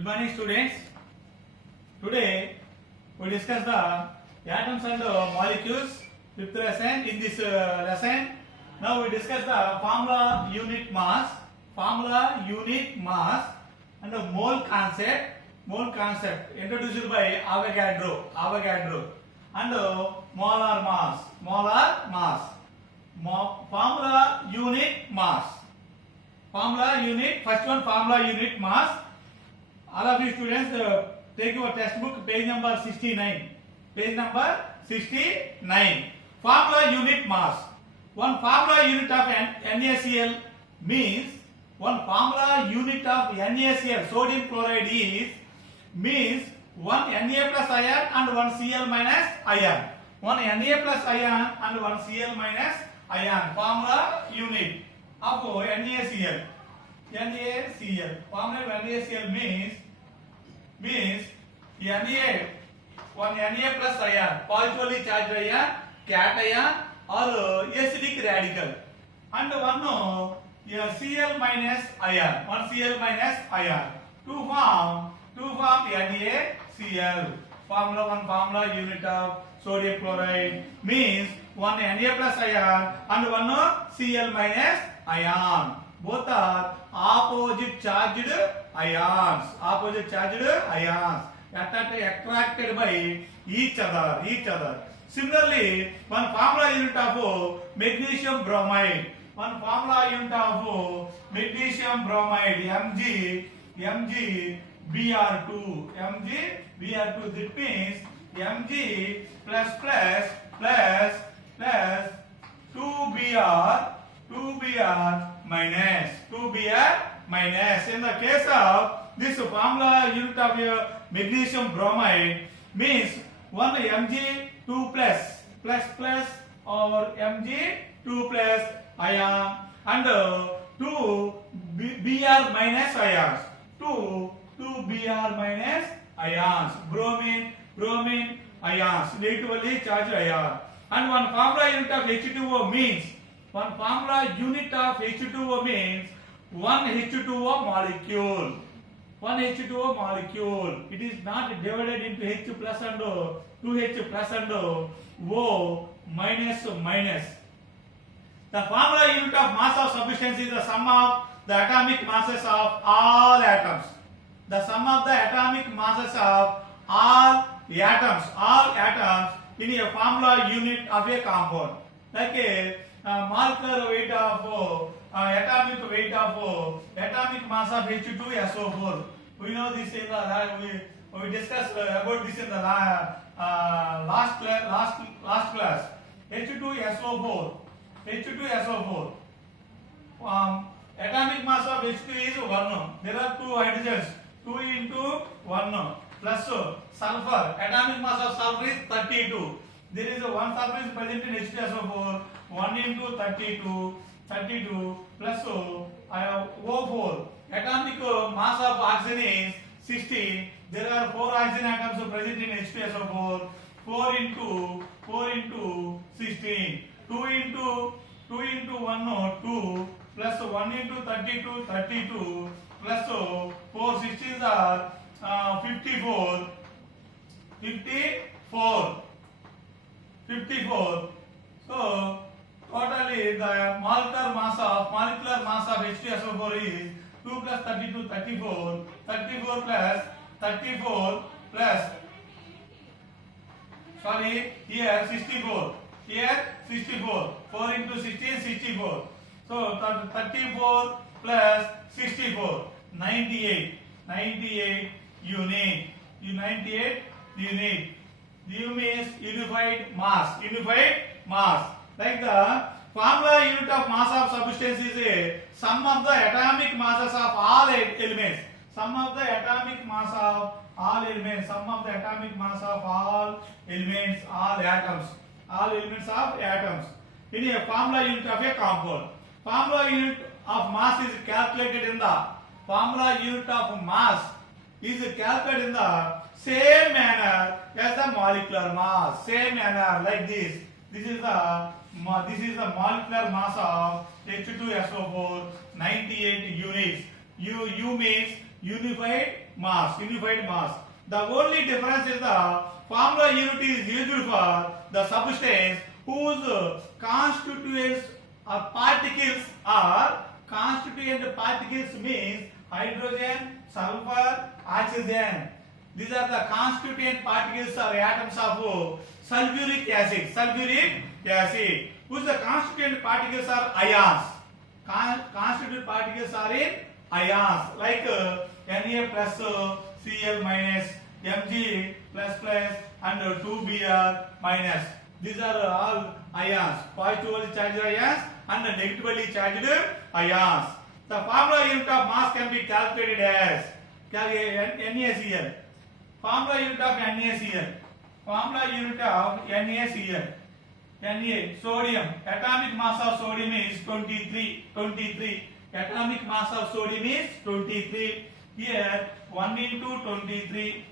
Good morning, students. Today we discuss the atoms and molecules. Fifth lesson. In this lesson, now we discuss the formula, unit mass, and the mole concept. Mole concept introduced by Avogadro, and molar mass. Formula, unit mass. Formula unit. First one, formula unit mass. All of you students, take your textbook, page number 69. Page number 69. Formula unit mass. One formula unit of NaCl means, one formula unit of NaCl, sodium chloride, means one Na plus ion and one Cl minus ion. One Na plus ion and one Cl minus ion. Formula unit of NaCl. Formula of NaCl means Na, one Na plus ion, positively charged ion, cation or acidic radical, and one Cl minus ion, one Cl minus ion, to form NaCl. Formula unit of sodium chloride means one Na plus ion and one Cl minus ion. Both are opposite charged ions. Attracted by each other. Similarly, one formula unit of magnesium bromide. One formula unit of magnesium bromide, MgBr2. That means Mg plus 2Br minus. In the case of this formula unit of magnesium bromide means one Mg2 plus or Mg2 plus ion and 2 Br minus ions. 2 Br minus ions. Bromine ions, negatively charged ion. And one formula unit of H2O means, one H2O molecule. It is not divided into H plus and 2H plus and O minus. The formula unit of mass of substance is the sum of the atomic masses of all atoms. The sum of the atomic masses of all atoms in a formula unit of a compound. Like a molecular weight of atomic mass of H2SO4. We know this in the we discussed about this in the last class. H2SO4. Atomic mass of H2 is 1. There are two hydrogens, 2 into 1 plus sulfur. Atomic mass of sulfur is 32. There is one sulfur is present in H2SO4. 1 into 32 plus O4. Atomic mass of oxygen is 60. There are 4 oxygen atoms present in H2SO4. 4 into 16. 2 into 1 2 plus 1 into 32 plus 4 16s are 54. So totally the molecular mass of H2SO4 is 2 plus 32 34 plus here 64. 4 into 16 64. So 34 plus 64 98 unit. U means unified mass. Like the formula unit of mass of substance is a sum of the atomic masses of all elements. All elements of atoms in a formula unit of a compound. Formula unit of mass is calculated in the same manner as the molecular mass. Like this. This is the molecular mass of H2SO4, 98 units. U means unified mass, unified mass. The only difference is the formula unit is used for the substance whose constituents or particles are constituent particles means hydrogen, sulfur, oxygen. These are the constituent particles or atoms of sulfuric acid. Sulfuric acid. Whose the constituent particles are ions. Constituent particles are in ions like Na plus Cl minus, Mg plus plus and 2Br minus. These are all ions, positively charged ions and negatively charged ions. The formula unit of mass can be calculated as NaCl. Formula unit of NaCl. Formula unit of NaCl. Na, sodium. Atomic mass of sodium is 23. Atomic mass of sodium is 23. Here 1 into 23.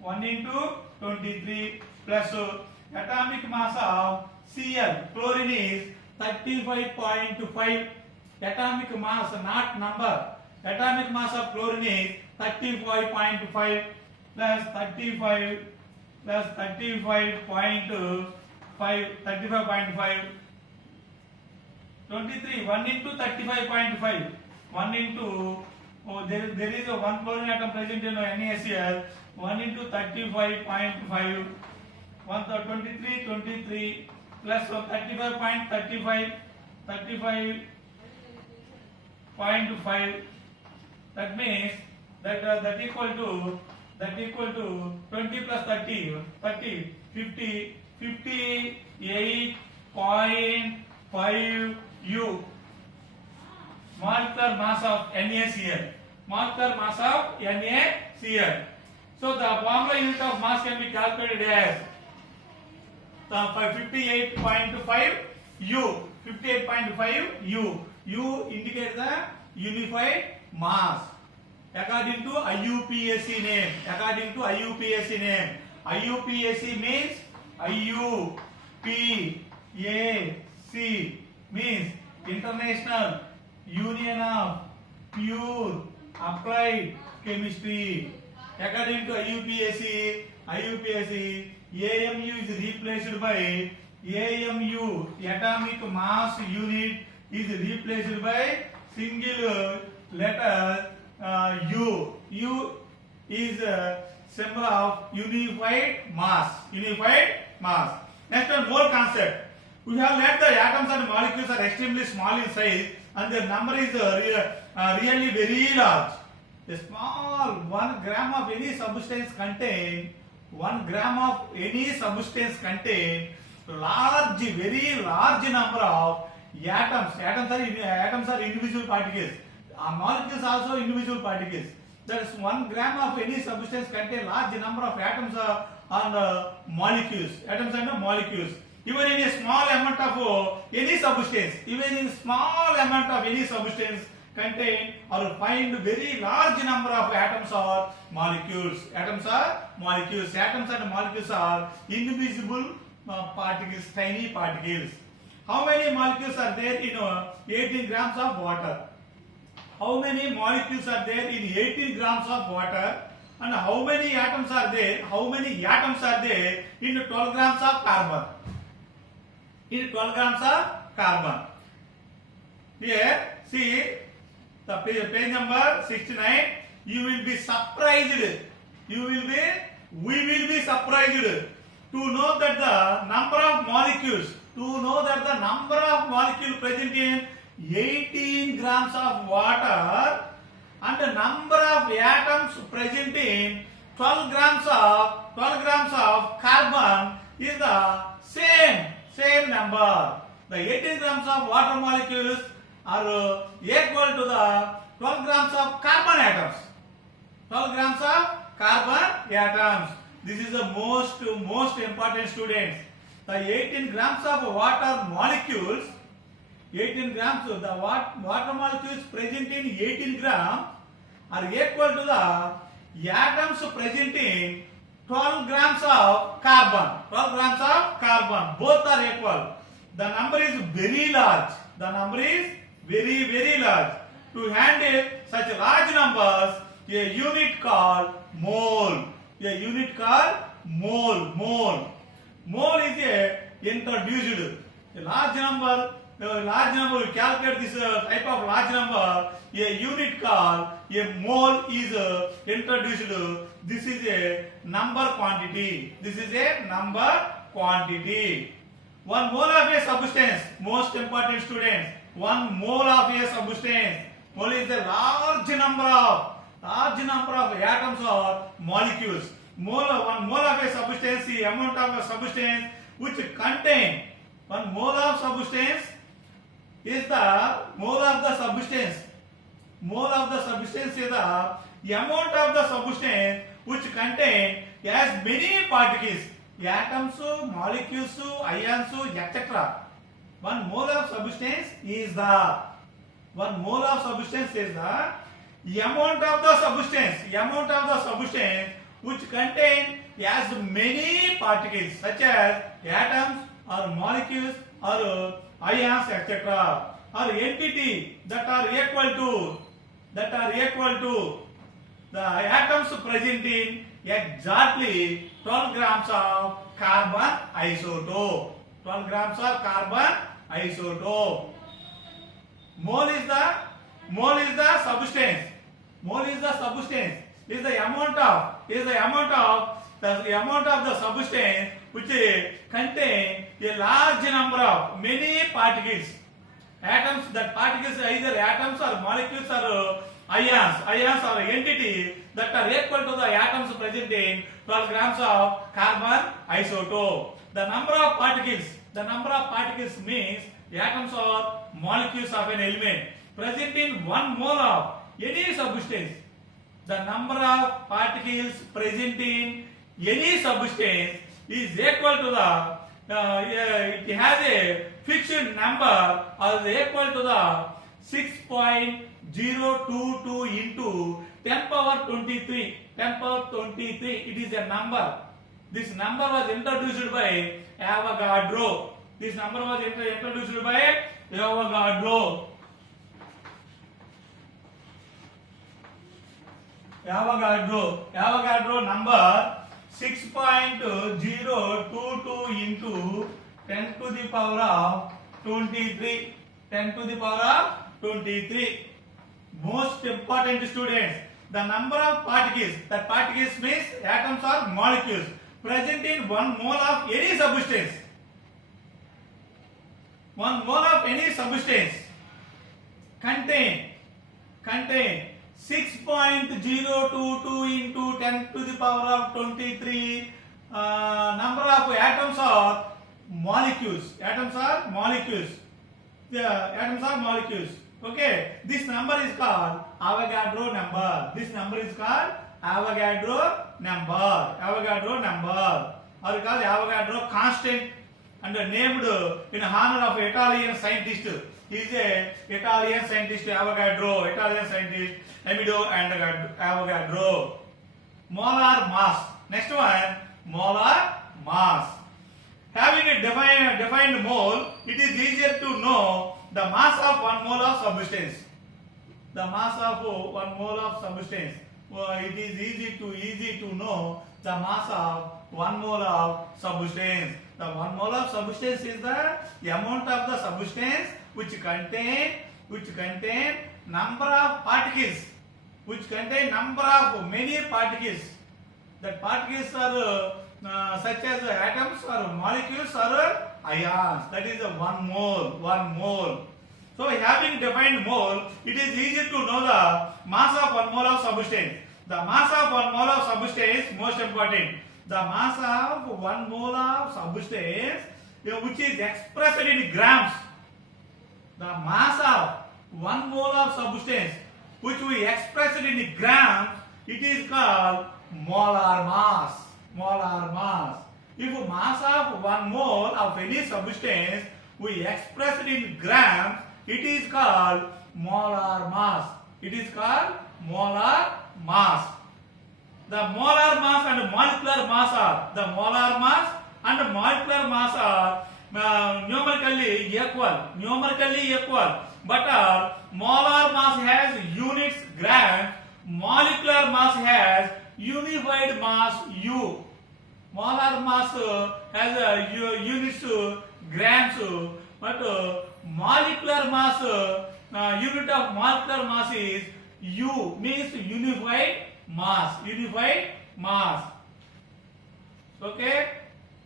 1 into 23 plus atomic mass of Cl. Chlorine is 35.5. Atomic mass, not number. Atomic mass of chlorine is 35.5 plus 35 plus 35.5. 23. 1 into 35.5. 1 into there is a one chlorine atom present in NaCl. 1 into 35.5. 23 plus 35.35. 35.5. That means that equal to 20 plus 30 50 58.5 U. Molecular mass of NaCl. Molecular mass of NaCl. So the formula unit of mass can be calculated as 58.5 U. 58.5 U. U indicates the unified mass. According to IUPAC name. According to IUPAC name. IUPAC means IUPAC means International Union of Pure Applied Chemistry. According to IUPAC, AMU is replaced by AMU, atomic mass unit is replaced by single letter U. U is a symbol of unified mass. Unified mass. Next one, mole concept. We have learned the atoms and molecules are extremely small in size and their number is really very large. A small 1 gram of any substance contain 1 gram of any substance contain large, very large number of atoms. Atoms are individual particles. Molecules also individual particles. That is 1 gram of any substance contain large number of atoms and molecules. Atoms and molecules. Even in a small amount of any substance, contain or find very large number of atoms or molecules. Atoms are molecules. Atoms and molecules are invisible particles, tiny particles. How many molecules are there in 18 grams of water? How many molecules are there in 18 grams of water? And how many atoms are there? How many atoms are there in 12 grams of carbon? In 12 grams of carbon. Here, see the page number 69. You will be surprised. We will be surprised to know that the number of molecules. Present in 18 grams of water and the number of atoms present in 12 grams of carbon is the same number. The 18 grams of water molecules are equal to the 12 grams of carbon atoms. 12 grams of carbon atoms. This is the most important, students. The 18 grams of water molecules, 18 grams of the water molecules present in 18 grams are equal to the atoms present in 12 grams of carbon. 12 grams of carbon. Both are equal. The number is very large. The number is very large. To handle such large numbers, a unit called mole. A unit called mole. Mole is a introduced. A large number we calculate this type of large number. A unit called a mole is introduced. This is a number quantity. One mole of a substance, most important students. One mole of a substance. Mole is the large number of atoms or molecules. One mole of a substance, the amount of a substance which contain. One mole of substance is the mole of the substance. Mole of the substance is the amount of the substance which contain as many particles, atoms, molecules, ions, etc. One mole of substance is the amount of the substance which contain as many particles such as atoms or molecules or ions, etc. or entity that are equal to the atoms present in exactly 12 grams of carbon isotope. 12 grams of carbon isotope. Mole is the substance. Is the amount of the substance which contain a large number of many particles. Atoms, that particles are either atoms or molecules or ions or entity that are equal to the atoms present in 12 grams of carbon isotope. The number of particles means atoms or molecules of an element present in 1 mole of any substance. The number of particles present in any substance is equal to it has a fixed number or is equal to the 6.022 into 10 power 23. It is a number. This number was introduced by Avogadro. Avogadro number 6.022 into 10 to the power of 23. Most important students, the number of particles, that particles means atoms or molecules present in 1 mole of any substance. 1 mole of any substance contain 6.022 into 10 to the power of 23 number of atoms or molecules. Okay, this number is called Avogadro number. Or called Avogadro constant and named in honor of Italian scientist. He is a Italian scientist Avogadro, Amedeo Avogadro. Molar mass. Next one, molar mass. Having a defined mole, it is easier to know the mass of 1 mole of substance. It is easy to know the mass of 1 mole of substance. The 1 mole of substance is the amount of the substance which contain number of particles, many particles. That particles are such as atoms or molecules or ions. That is 1 mole. So having defined mole, it is easy to know the mass of 1 mole of substance. The mass of 1 mole of substance most important. The mass of 1 mole of substance which is expressed in grams. The mass of 1 mole of substance which we express in grams, it is called molar mass. If mass of 1 mole of any substance we express it in grams, it is called molar mass. The molar mass and molecular mass are numerically equal, but molar mass has units grams molecular mass has unified mass U. Molar mass has units grams, but molecular mass unit of molecular mass is U, means unified mass. Unified mass. Okay,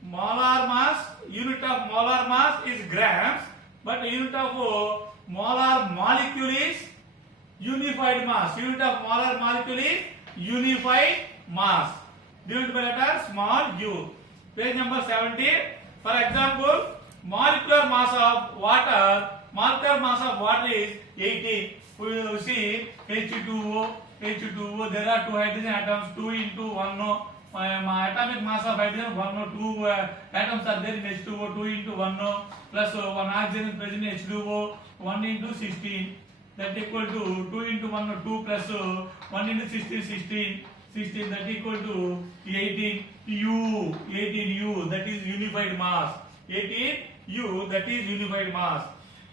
molar mass, unit of molar mass is grams, but unit of molar molecule is unified mass. Unit of molar molecule is unified mass. Denoted by letter small u. Page number 70. For example, molecular mass of water. Molecular mass of water is 18. We see H2O. H2O. There are two hydrogen atoms. 2 into 1. Atomic mass of hydrogen 1. 2 atoms are there in H2O. 2 into 1 plus 1 oxygen present in H2O. 1 into 16. That equal to 2 into 1 2 plus 1 into 16 16 that equal to 18 U. 18 U, that is unified mass. 18 U, that is unified mass.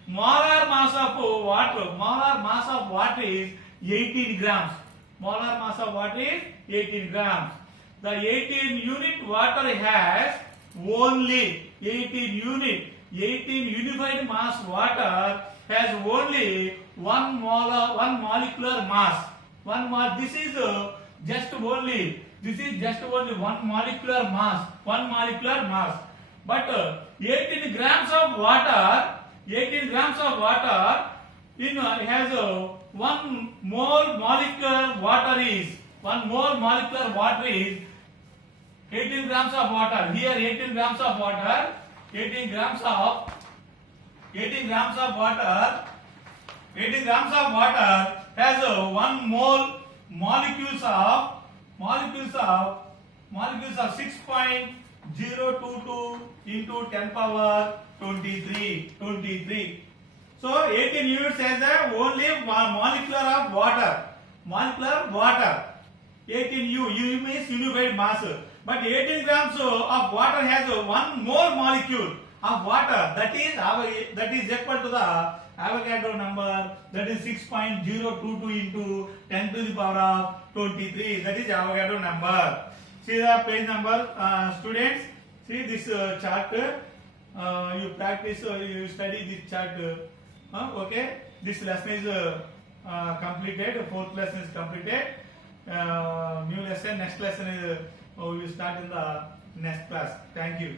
Molar mass of water. Molar mass of water is 18 grams. Molar mass of water is 18 grams. The 18 unit water has only 18 unit. 18 unified mass water has only one molecular mass. This is just only one molecular mass. One molecular mass. But 18 grams of water. 18 grams of water has 1 mole molecular water is 1 mole molecular water is 18 grams of water. Here 18 grams of water. 18 grams of water. 18 grams of water has 1 mole molecules of 6.022 into 10 power 23. So 18 units has only one molecular of water. Molecular water. 18 U means unified mass. But 18 grams of water has 1 mole molecule of water. That is equal to the Avogadro number, that is 6.022 into 10 to the power of 23. That is Avogadro number. See the page number, students. See this chart. You practice, you study this chart. Okay. This lesson is completed. Fourth lesson is completed. New lesson. Next lesson is we will start in the next class. Thank you.